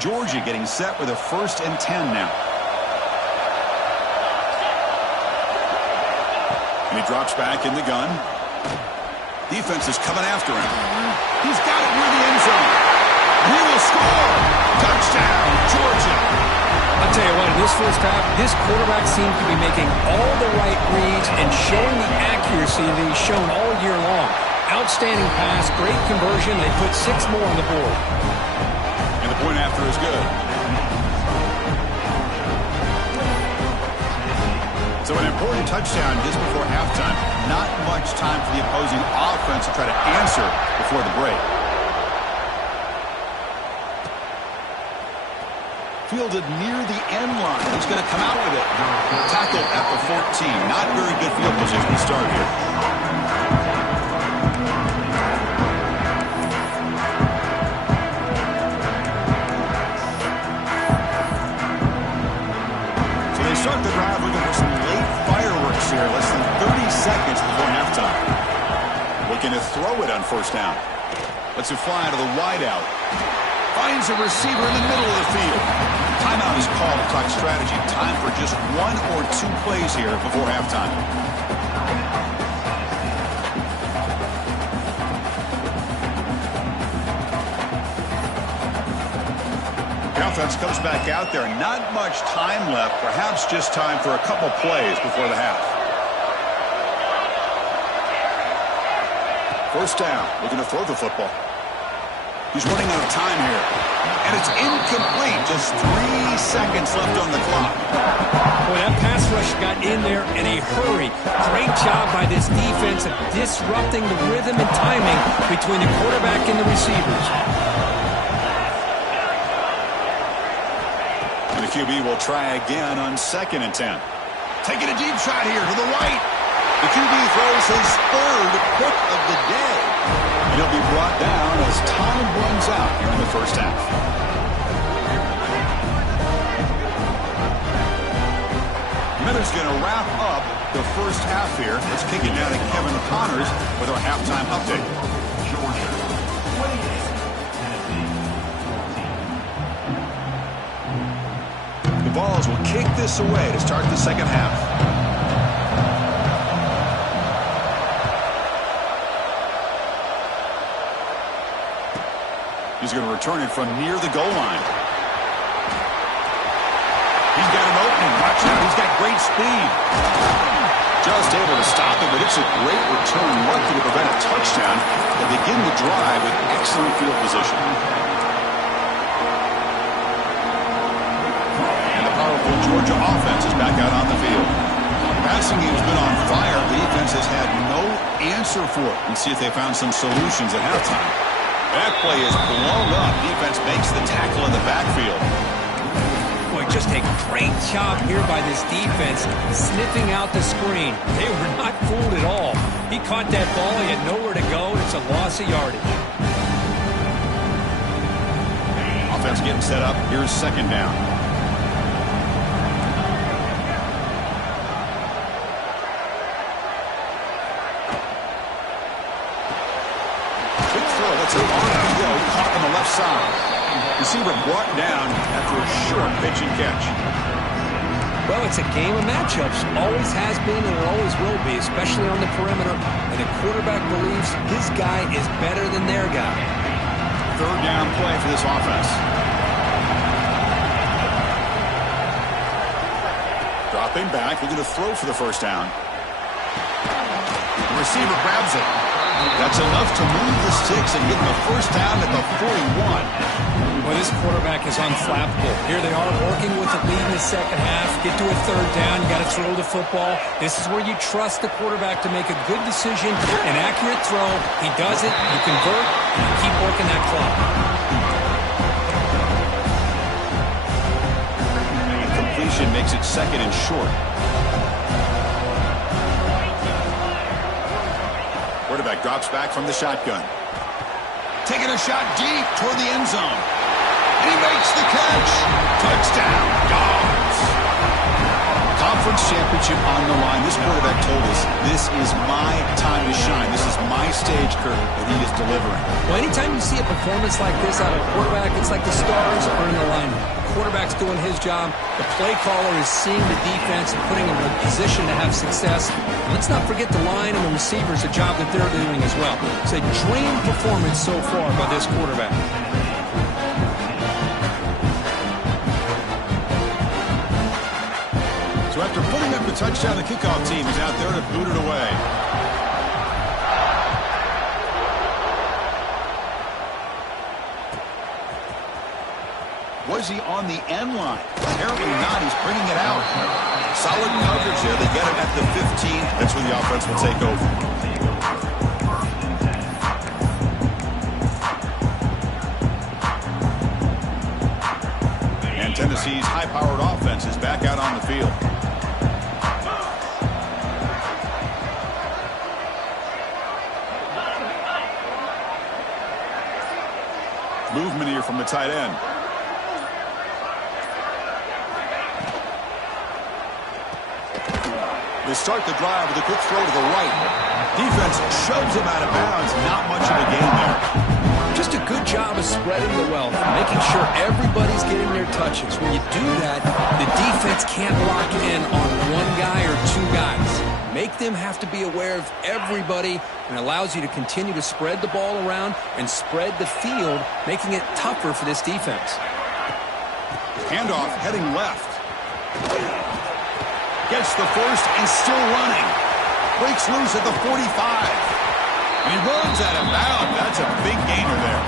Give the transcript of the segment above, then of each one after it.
Georgia getting set with a 1st and 10 now. And he drops back in the gun. Defense is coming after him. He's got it near the end zone. He will score. Touchdown, Georgia. I'll tell you what, in this first half, this quarterback seemed to be making all the right reads and showing the accuracy that he's shown all year long. Outstanding pass, great conversion. They put 6 more on the board. And the point after is good. So an important touchdown just before halftime. Not much time for the opposing offense to try to answer before the break. Fielded near the end line. He's going to come out with it. Tackle at the 14. Not very good field position to start here. So they start the drive looking for some late fireworks here. Less than 30 seconds before halftime. Looking to throw it on 1st down. Lets it fly to the wideout. Finds a receiver in the middle of the field. Timeout is called to talk strategy. Time for just 1 or 2 plays here before halftime. The offense comes back out there. Not much time left. Perhaps just time for a couple plays before the half. 1st down. Looking to throw the football. He's running out of time here. And it's incomplete. Just 3 seconds left on the clock. Boy, that pass rush got in there in a hurry. Great job by this defense of disrupting the rhythm and timing between the quarterback and the receivers. And the QB will try again on 2nd and 10. Taking a deep shot here to the right. The QB throws his 3rd pick of the day. And he'll be brought down as time runs out here in the first half. Miller's going to wrap up the first half here. Let's kick it down to Kevin Connors with our halftime update. Georgia, 28. The Vols will kick this away to start the second half. He's going to return it from near the goal line. He's got an opening. Watch out. He's got great speed. Just able to stop it, but it's a great return. Lucky to prevent a touchdown. They begin the drive with excellent field position. And the powerful Georgia offense is back out on the field. Passing game's been on fire. The defense has had no answer for it. Let's see if they found some solutions at halftime. That play is blown up. Defense makes the tackle in the backfield. Boy, just a great job here by this defense, sniffing out the screen. They were not fooled at all. He caught that ball. He had nowhere to go. It's a loss of yardage. Offense getting set up. Here's 2nd down. Caught on the left side. Receiver brought down after a short pitch and catch. Well, it's a game of matchups. Always has been and it always will be, especially on the perimeter. And the quarterback believes his guy is better than their guy. 3rd down play for this offense. Dropping back, looking to throw for the 1st down. The receiver grabs it. That's enough to move the sticks and get the 1st down at the 41. Well, this quarterback is unflappable. Here they are working with the lead in the second half. Get to a 3rd down. You got to throw the football. This is where you trust the quarterback to make a good decision, an accurate throw. He does it. You convert, and you keep working that clock. Completion makes it 2nd and short. Quarterback drops back from the shotgun. Taking a shot deep toward the end zone. And he makes the catch. Touchdown, Dogs. conference championship on the line. This quarterback told us, this is my time to shine. This is my stage, Kurt, that he is delivering. Well, anytime you see a performance like this out of a quarterback, it's like the stars are in alignment. The quarterback's doing his job. The play caller is seeing the defense and putting him in a position to have success. And let's not forget the line and the receivers, the job that they're doing as well. It's a dream performance so far by this quarterback. So after putting up the touchdown, the kickoff team is out there to boot it away. Was he on the end line? Apparently not. He's bringing it out. Solid coverage there. They get him at the 15. That's where the offense will take over. And Tennessee's high-powered offense is back out on the field. Movement here from the tight end. They start the drive with a quick throw to the right. Defense shoves him out of bounds. Not much of a gain there. Just a good job of spreading the wealth, making sure everybody's getting their touches. When you do that, the defense can't lock in on one guy or two guys. Make them have to be aware of everybody, and allows you to continue to spread the ball around and spread the field, making it tougher for this defense. Handoff heading left. Gets the first and still running. Breaks loose at the 45. And he runs out of bounds. That's a big gainer there.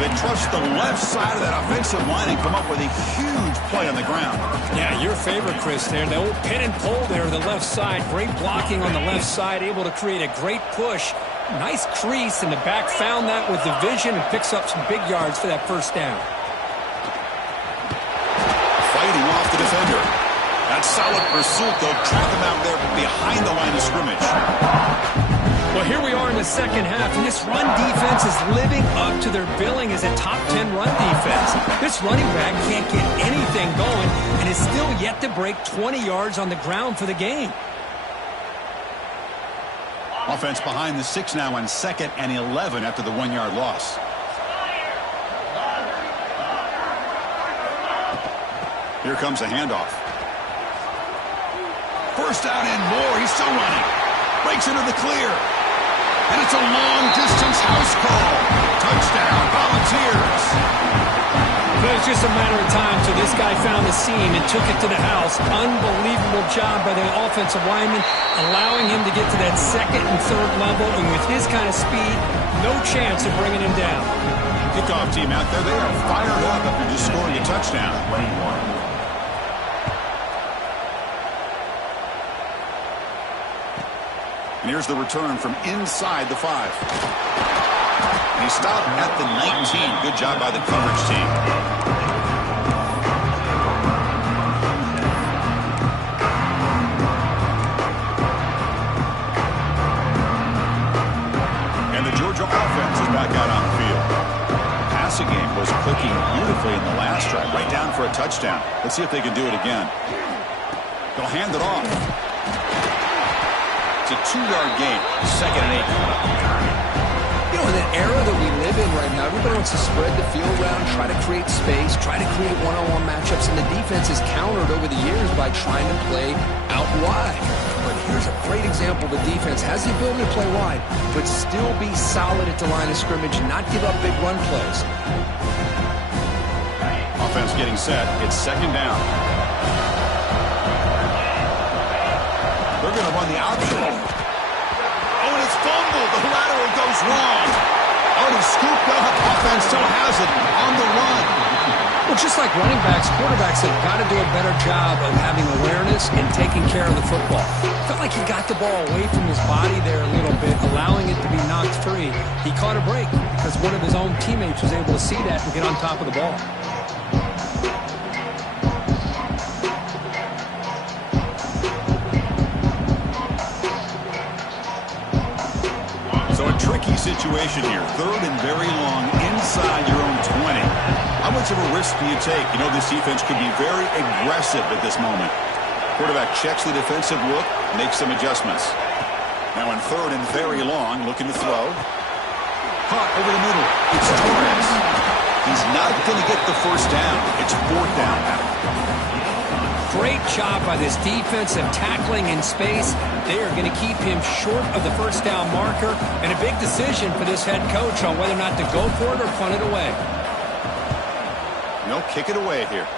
They trust the left side of that offensive line and come up with a huge play on the ground. Yeah, your favorite, Chris, there. The old pin and pull there to the left side. Great blocking on the left side, able to create a great push. Nice crease, and the back found that with the vision and picks up some big yards for that first down. Fighting off the defender. That solid pursuit, though. Trap him out there behind the line of scrimmage. Well, here we are in the second half, and this run defense is living up to their billing as a top 10 run defense. This running back can't get anything going and is still yet to break 20 yards on the ground for the game. Offense behind the 6 now on 2nd and 11 after the 1-yard loss. Here comes a handoff. First down and more. He's still running. Breaks into the clear. And it's a long-distance house call. Touchdown, Volunteers. But it was just a matter of time till this guy found the seam and took it to the house. Unbelievable job by the offensive lineman, allowing him to get to that 2nd and 3rd level. And with his kind of speed, no chance of bringing him down. Kickoff team out there, they are fired up after just scoring a touchdown. And here's the return from inside the 5. And he stopped at the 19. Good job by the coverage team. And the Georgia offense is back out on the field. The passing game was clicking beautifully in the last drive, right down for a touchdown. Let's see if they can do it again. They'll hand it off. A 2-yard gain, 2nd and 8. You know, in the era that we live in right now, everybody wants to spread the field around, try to create space, try to create one-on-one matchups, and the defense is countered over the years by trying to play out wide. But here's a great example. The defense has the ability to play wide, but still be solid at the line of scrimmage and not give up big run plays. Offense getting set. It's 2nd down. They're going to run the option. Oh, and it's fumbled. The lateral goes wrong. Oh, and he's scooped up. Offense still has it on the run. Well, just like running backs, quarterbacks have got to do a better job of having awareness and taking care of the football. Felt like he got the ball away from his body there a little bit, allowing it to be knocked free. He caught a break because one of his own teammates was able to see that and get on top of the ball. Tricky situation here. 3rd and very long inside your own 20. How much of a risk do you take? You know, this defense could be very aggressive at this moment. Quarterback checks the defensive look, makes some adjustments. Now on 3rd and very long, looking to throw. Caught over the middle. It's Torres. He's not going to get the first down. It's 4th down now. Great job by this defensive tackling in space. They are going to keep him short of the first down marker, and a big decision for this head coach on whether or not to go for it or punt it away. No, kick it away here.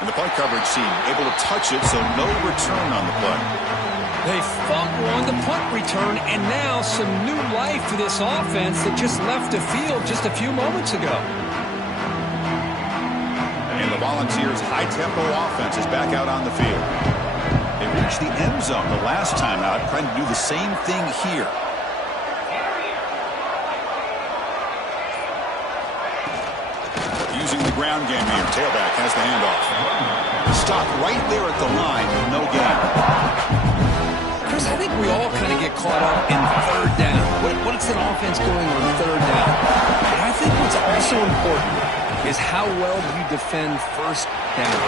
And the punt coverage team able to touch it, so no return on the play. They fumble on the punt return, and now some new life for this offense that just left the field just a few moments ago. And the Volunteers' high-tempo offense is back out on the field. They reached the end zone the last time out, trying to do the same thing here. Using the ground game here. Tailback has the handoff. Stopped right there at the line with no gain. Chris, I think we all kind of get caught up in 3rd down. What's an offense doing on 3rd down? But I think what's also important is how well you defend 1st down.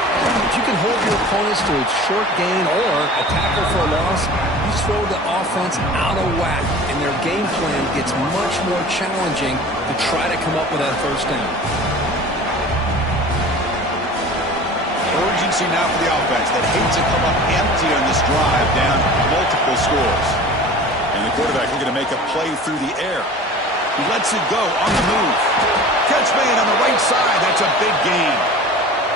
If you can hold your opponents to a short gain or a tackle for a loss, you throw the offense out of whack, and their game plan gets much more challenging to try to come up with that 1st down. Urgency now for the offense that hates to come up empty on this drive, down multiple scores. And the quarterback looking to make a play through the air. He lets it go on the move. Catch made on the right side. That's a big gain.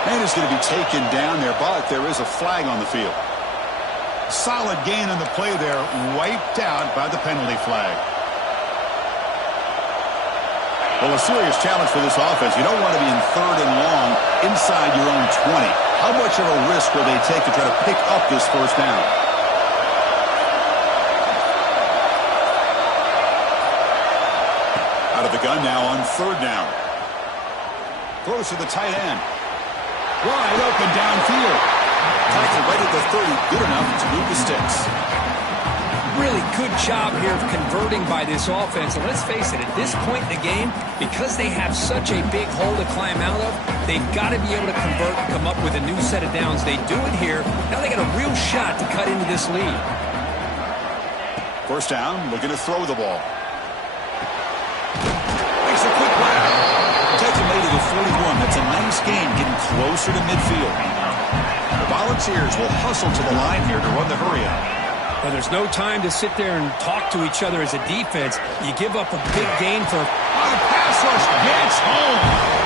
And it's going to be taken down there, but there is a flag on the field. Solid gain on the play there, wiped out by the penalty flag. Well, a serious challenge for this offense. You don't want to be in 3rd and long inside your own 20. How much of a risk will they take to try to pick up this first down? Out of the gun now on 3rd down. Throws to the tight end. Wide open downfield. Tackle right at the 30. Good enough to move the sticks. Really good job here of converting by this offense. And let's face it, at this point in the game, because they have such a big hole to climb out of, they've got to be able to convert and come up with a new set of downs. They do it here. Now they got a real shot to cut into this lead. First down, looking to throw the ball. Makes a quick grab. Takes him made to the 41. That's a nice gain, getting closer to midfield. The Volunteers will hustle to the line here to run the hurry-up. Well, there's no time to sit there and talk to each other as a defense. You give up a big gain for... On a pass rush, gets home.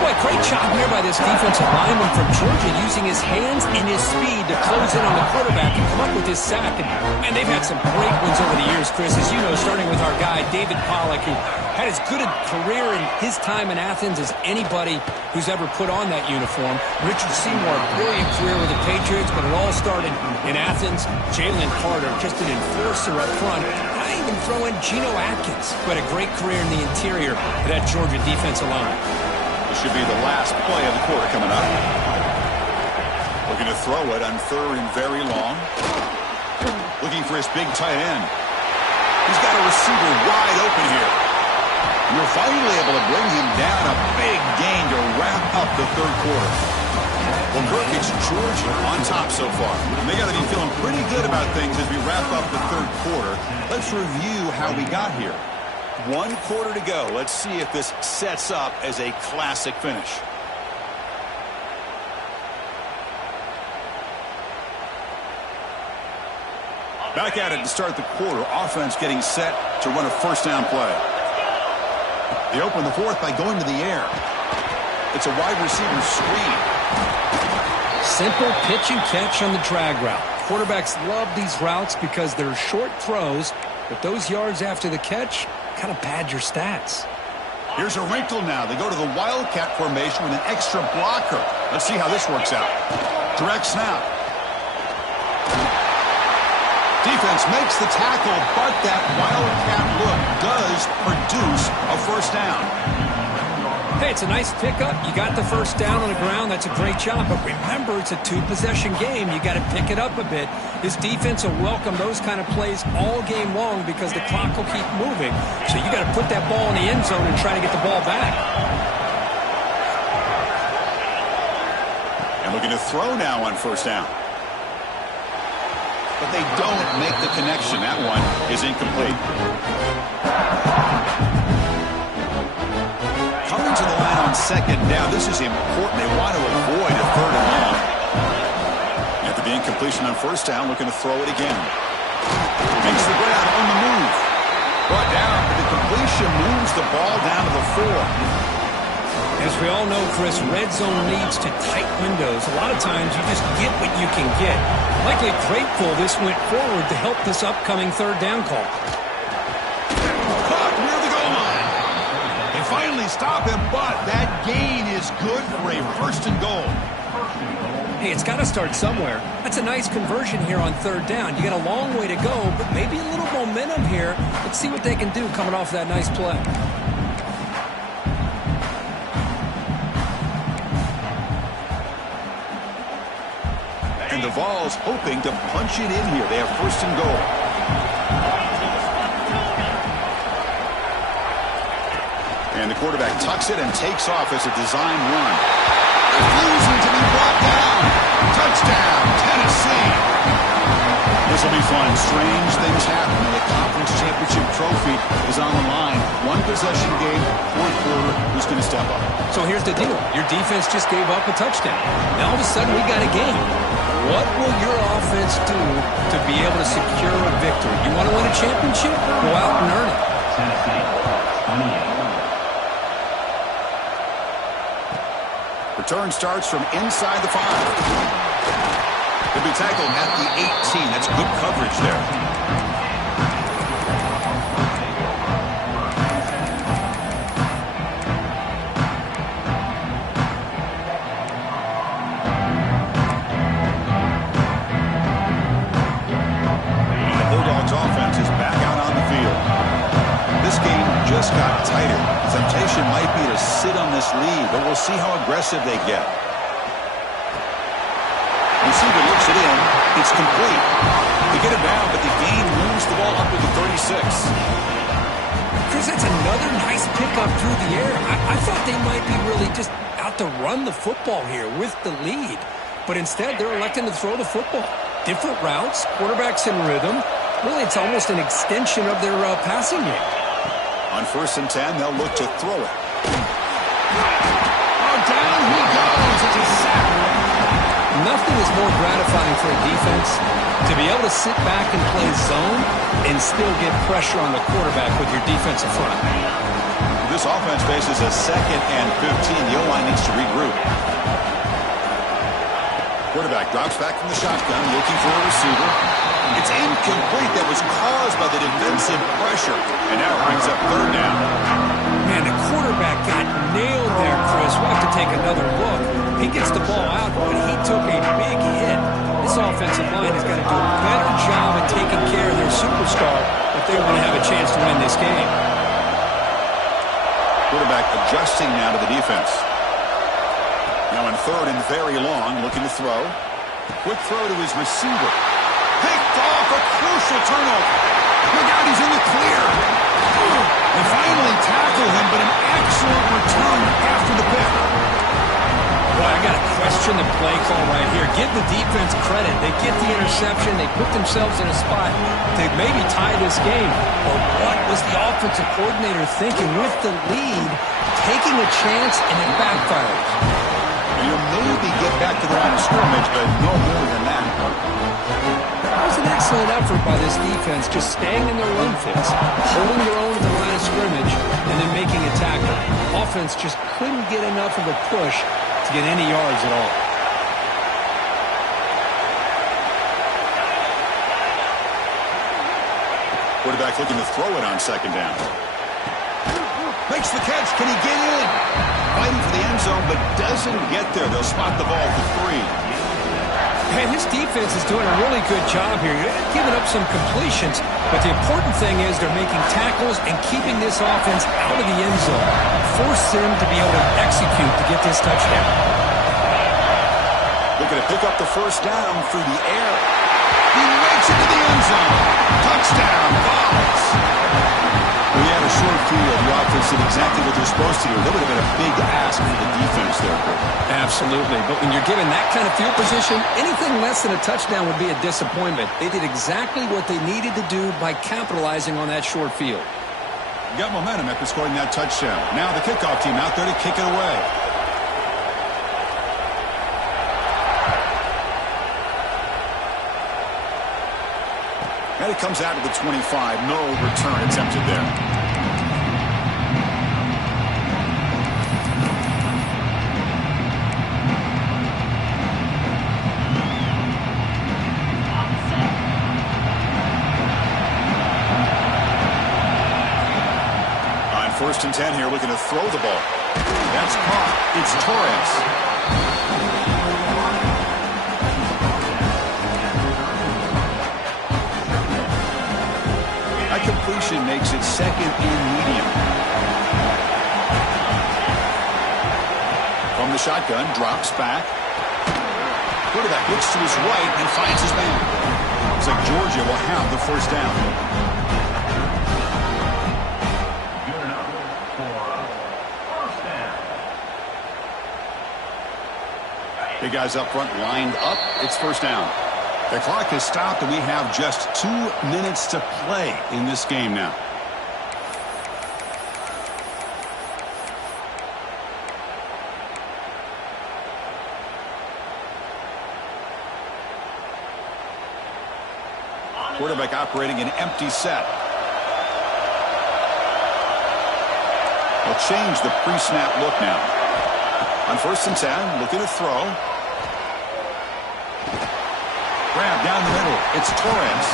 Boy, great job here by this defensive lineman from Georgia, using his hands and his speed to close in on the quarterback and come up with his sack. And, man, they've had some great ones over the years, Chris, as you know, starting with our guy, David Pollock, who had as good a career in his time in Athens as anybody who's ever put on that uniform. Richard Seymour, brilliant career with the Patriots, but it all started in Athens. Jalen Carter, just an enforcer up front. I even throw in Geno Atkins, who had a great career in the interior of that Georgia defensive line. This should be the last play of the quarter coming up. Looking to throw it on 3rd and very long. Looking for his big tight end. He's got a receiver wide open here. You're finally able to bring him down. A big gain to wrap up the 3rd quarter. Well, Kirk, it's Georgia on top so far. And they got to be feeling pretty good about things as we wrap up the 3rd quarter. Let's review how we got here. 1 quarter to go. Let's see if this sets up as a classic finish. Back at it to start the quarter. Offense getting set to run a first down play. They open the 4th by going to the air. It's a wide receiver screen. Simple pitch and catch on the drag route. Quarterbacks love these routes because they're short throws, but those yards after the catch kind of pad your stats. Here's a wrinkle now. They go to the Wildcat formation with an extra blocker. Let's see how this works out. Direct snap. Defense makes the tackle, but that Wildcat look does produce a first down. Hey, it's a nice pickup. You got the first down on the ground. That's a great job. But remember, it's a 2-possession game. You got to pick it up a bit. This defense will welcome those kind of plays all game long because the clock will keep moving. So you got to put that ball in the end zone and try to get the ball back. And looking to throw now on first down. But they don't make the connection. That one is incomplete. Coming to the line on second down. This is important. They want to avoid a third and long. After the incompletion on first down, looking to throw it again. Makes the grab on the move. Brought down. The completion moves the ball down to the 4. As we all know, Chris, red zone leads to tight windows. A lot of times you just get what you can get. Likely grateful this went forward to help this upcoming third down call. Caught near the goal line. They finally stop him, but that gain is good for a first and goal. Hey, it's got to start somewhere. That's a nice conversion here on third down. You got a long way to go, but maybe a little momentum here. Let's see what they can do coming off that nice play. And the Vols hoping to punch it in here. They have first and goal. And the quarterback tucks it and takes off as a design run. Refusing to be brought down. Touchdown, Tennessee. This will be fun. Strange things happen when the conference championship trophy is on the line. One possession game, fourth quarter. Who's going to step up? So here's the deal. Your defense just gave up a touchdown. Now all of a sudden we got a game. What will your offense do to be able to secure a victory? You want to win a championship? Go out and earn it. Tennessee, 28. Return starts from inside the 5. He'll be tackled at the 18. That's good coverage there. Just got tighter. Temptation might be to sit on this lead, but we'll see how aggressive they get. Receiver looks it in. It's complete. They get it down, but the gain moves the ball up to the 36. Chris, that's another nice pickup through the air. I thought they might be really just out to run the football here with the lead. But instead, they're electing to throw the football. Different routes, quarterbacks in rhythm. Really, it's almost an extension of their passing game. On first and 10, they'll look to throw it. Oh, down he goes. It's a sack. Nothing is more gratifying for a defense to be able to sit back and play zone and still get pressure on the quarterback with your defensive front. This offense faces a second and 15. The O-line needs to regroup. Quarterback drops back from the shotgun, looking for a receiver. It's incomplete. That was caused by the defensive pressure. And now it brings up third down. Man, the quarterback got nailed there, Chris. We'll have to take another look. He gets the ball out, but he took a big hit. This offensive line has got to do a better job of taking care of their superstar if they want to have a chance to win this game. Quarterback adjusting now to the defense. Now in third and very long, looking to throw. Quick throw to his receiver. Picked off, a crucial turnover. Look out, he's in the clear. They finally tackle him, but an excellent return after the pick. Boy, I got to question the play call right here. Give the defense credit. They get the interception. They put themselves in a spot to maybe tie this game. But what was the offensive coordinator thinking with the lead, taking a chance, and it backfires? You'll maybe get back to the line of scrimmage, but no more than that. That was an excellent effort by this defense, just staying in their run fits, holding their own at the line of scrimmage, and then making a tackle. Offense just couldn't get enough of a push to get any yards at all. Quarterback looking to throw it on second down. Makes the catch. Can he get in? Fighting for the end zone, but doesn't get there. They'll spot the ball for 3. Man, this defense is doing a really good job here. They're giving up some completions, but the important thing is they're making tackles and keeping this offense out of the end zone. Force them to be able to execute to get this touchdown. Looking to pick up the first down through the air. He makes it to the end zone. Touchdown, Vols. We had a short field. The offense accomplish it exactly what they're supposed to do. That would have been a big ask for the defense there. Absolutely. But when you're given that kind of field position, anything less than a touchdown would be a disappointment. They did exactly what they needed to do by capitalizing on that short field. Got momentum after scoring that touchdown. Now the kickoff team out there to kick it away. And it comes out to the 25. No return attempted there. On 1st and 10 here, looking to throw the ball. That's caught. It's Torres. Completion makes it 2nd and medium. From the shotgun, drops back. Quarterback looks to his right and finds his man. Looks like Georgia will have the 1st down. Big guys up front lined up. It's 1st down. The clock has stopped, and we have just 2 minutes to play in this game now. Quarterback operating an empty set. They'll change the pre-snap look now. On 1st and 10, looking to throw. Grab down the middle. It's Torres.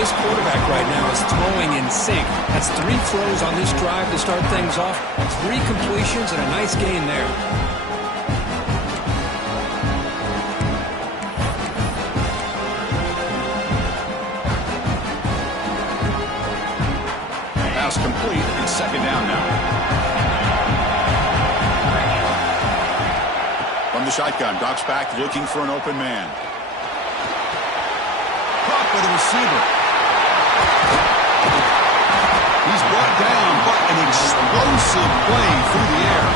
This quarterback right now is throwing in sync. That's 3 throws on this drive to start things off. 3 completions and a nice gain there. Pass complete. It's 2nd down now. From the shotgun, drops back looking for an open man. Caught by the receiver. He's brought down, but an explosive play through the air.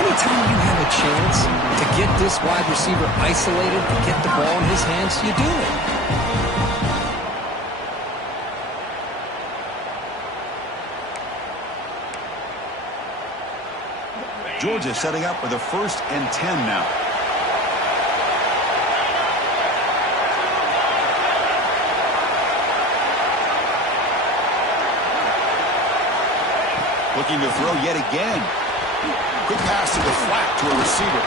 Anytime you have a chance to get this wide receiver isolated, to get the ball in his hands, you do it. Georgia setting up with a 1st and 10 now. Looking to throw yet again. Quick pass to the flat to a receiver.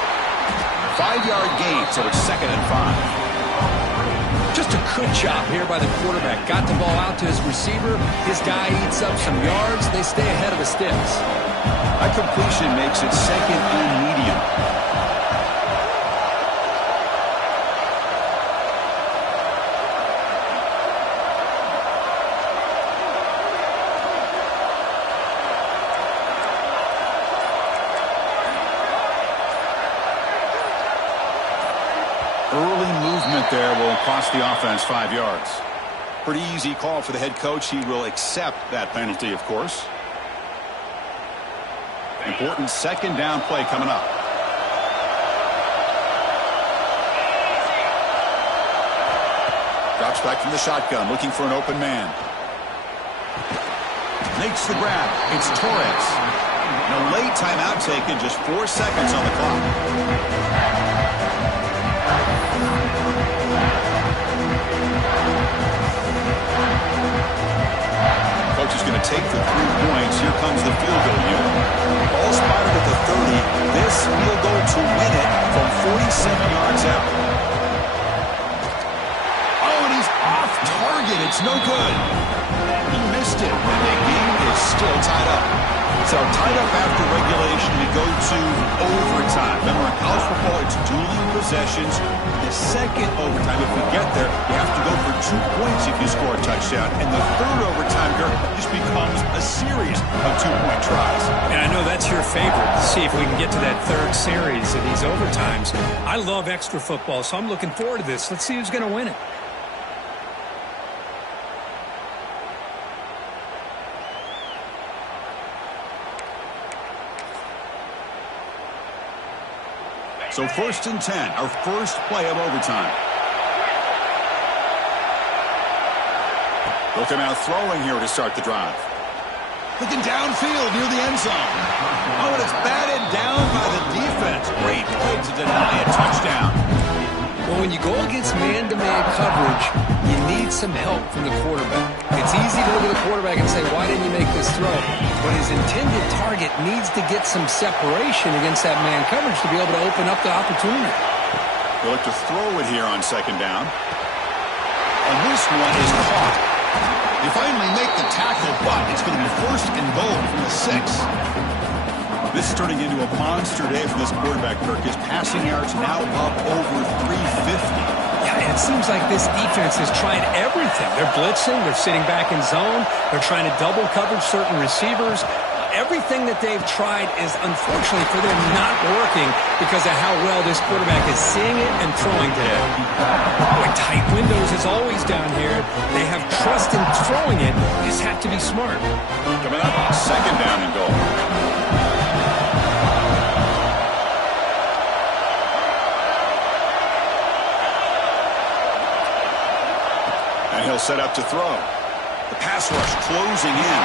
5-yard gain, so it's 2nd and 5. Just a good job here by the quarterback. Got the ball out to his receiver. His guy eats up some yards. They stay ahead of the sticks. That completion makes it 2nd and medium. Early movement there will cost the offense 5 yards. Pretty easy call for the head coach. He will accept that penalty, of course. Important 2nd down play coming up. Drops back from the shotgun, looking for an open man. Makes the grab. It's Torres. No late timeout taken, just 4 seconds on the clock. Coach is going to take the 3 points. Here comes the field goal unit. Ball spotted at the 30. This field goal to win it from 47 yards out. Oh, and he's off target. It's no good. He missed it, and the game is still tied up. So tied up after regulation, we go to overtime. Remember, in college football, it's dueling possessions. The 2nd overtime, if we get there, you have to go for 2 points if you score a touchdown. And the 3rd overtime here just becomes a series of 2-point tries. And I know that's your favorite. See if we can get to that 3rd series of these overtimes. I love extra football, so I'm looking forward to this. Let's see who's going to win it. So 1st and 10, our first play of overtime. They'll come out throwing here to start the drive. Looking downfield near the end zone. Oh, and it's batted down by the defense. Great play to deny a touchdown. Well, when you go against man-to-man coverage, you need some help from the quarterback. It's easy to look at the quarterback and say, why didn't you make this throw? But his intended target needs to get some separation against that man coverage to be able to open up the opportunity. They'll look to throw it here on 2nd down. And this one is caught. They finally make the tackle, but it's going to be 1st and goal from the 6. This is turning into a monster day for this quarterback, Kirk. His passing yards now up over 350. Yeah, and it seems like this defense has tried everything. They're blitzing, they're sitting back in zone, they're trying to double coverage certain receivers. Everything that they've tried is, unfortunately for them, not working because of how well this quarterback is seeing it and throwing today. Boy, tight windows is always down here. They have trust in throwing it. They just have to be smart. Coming up, 2nd down and goal. And he'll set up to throw. The pass rush closing in.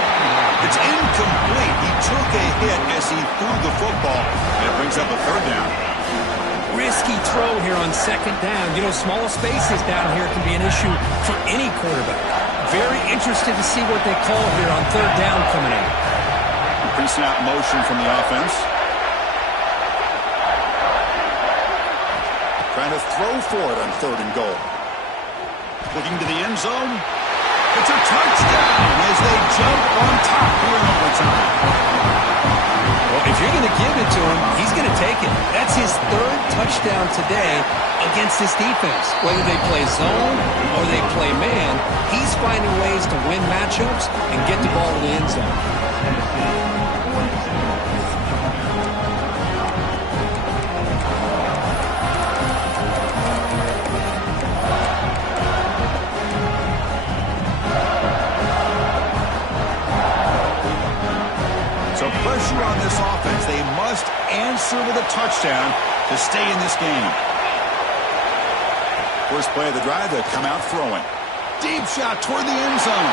It's incomplete. He took a hit as he threw the football, and it brings up a 3rd down. Risky throw here on 2nd down. You know, small spaces down here can be an issue for any quarterback. Very interested to see what they call here on 3rd down coming in. Pre-snap motion from the offense. Trying to throw for it on 3rd and goal. Looking to the end zone. It's a touchdown as they jump on top here in overtime. Well, if you're going to give it to him, he's going to take it. That's his 3rd touchdown today against this defense. Whether they play zone or they play man, he's finding ways to win matchups and get the ball to the end zone. Pressure on this offense. They must answer with a touchdown to stay in this game. First play of the drive, they come out throwing. Deep shot toward the end zone.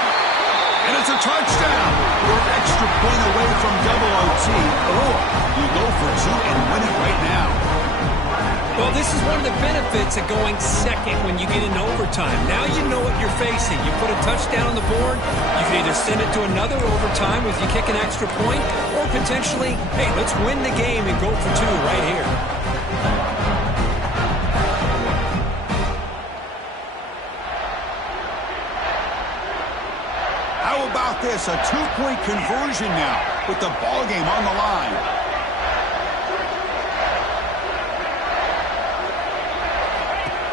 And it's a touchdown. We're an extra point away from double OT. Or you go for 2 and win it right now. Well, this is one of the benefits of going second when you get into overtime. Now you know what you're facing. You put a touchdown on the board, you can either send it to another overtime if you kick an extra point, or potentially, hey, let's win the game and go for 2 right here. How about this? A 2-point conversion now with the ball game on the line.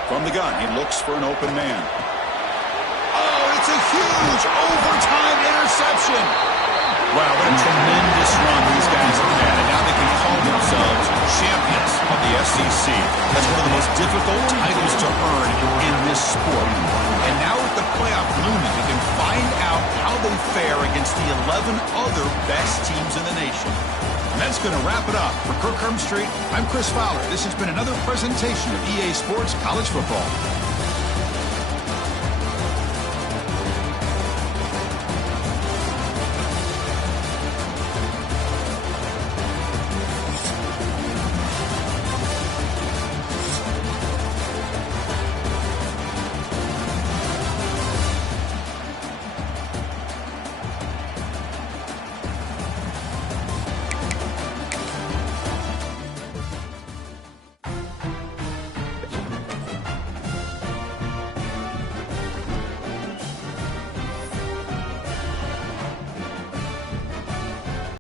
From the gun, he looks for an open man. Oh, it's a huge overtime interception. Wow, what a tremendous run these guys have had, and now they can call themselves champions of the SEC. That's one of the most difficult titles to earn in this sport. And now with the playoff looming, they can find out how they fare against the 11 other best teams in the nation. And that's going to wrap it up. For Kirk Street, I'm Chris Fowler. This has been another presentation of EA Sports College Football.